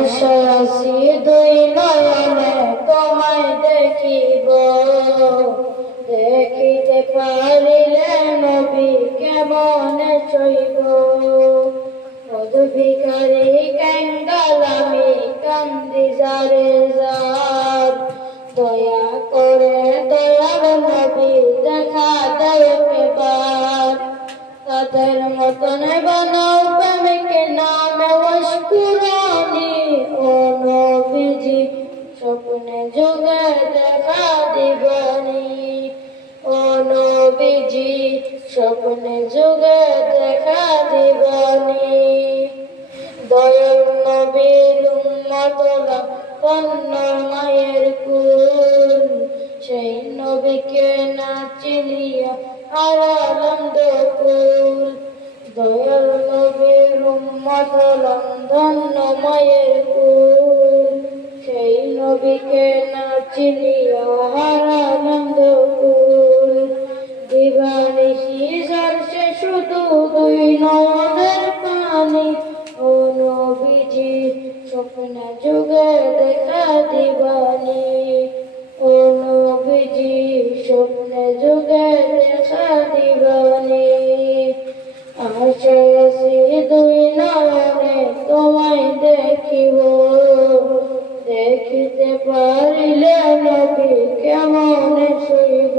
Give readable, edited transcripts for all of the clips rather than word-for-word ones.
আশায় আছি দুই নয়নে তোমায় দেখিব, দেখিতে পারিলে নবী কেমনে সইব। মধু ভিখারি কাঙ্গাল আমি কান্দি যারে যার, দয়া করে দয়ার নবী দেখা দেয় একবার। তাদের মতন বানাও প্রেমিকে নামে ওয়াশকুরানি, ও নবীজি স্বপ্নে যুগে দেখা দিবানি, ও নবীজি স্বপ্নে যুগে দেখা দিবানি। দয়াল নবীর উম্মতরা কন্ন মায়ের কুল, সেই নবীকে না চিনিয়া হারালাম দুকুল। দয়াল নবীর উম্মতরা ধন্য মায়ের কুল, সেই নবীকে না চিনিয়া হারালাম দুকুল। দিবানিশি ঝরছে শুধু দুই নয়নের পানি, ও নবীজি স্বপ্নে যুগে দেখা দিবানি, ও নবীজি স্বপ্নে যুগে দেখা দিবানি। আশায় আছি দুই নয়নে তোমায় দেখিব, দেখিতে পারিলে নবী কেমনে সইব।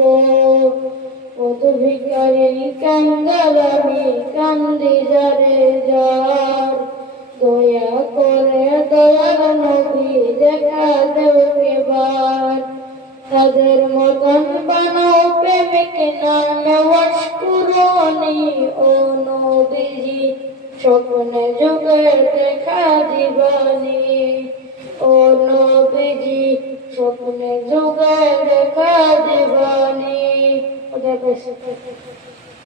মধু ভিখারি কাঙ্গাল আমি কান্দি যারে যার, দয়া করে দয়াল নবী দেখা দেও একবার। তাদের মতন বানাও প্রেমিক নামে ওয়াশকুরানি, ও নবীজি স্বপ্নে যুগে দেখা দিবানি, ও নবীজি স্বপ্নে যুগে দেখা দিবানি।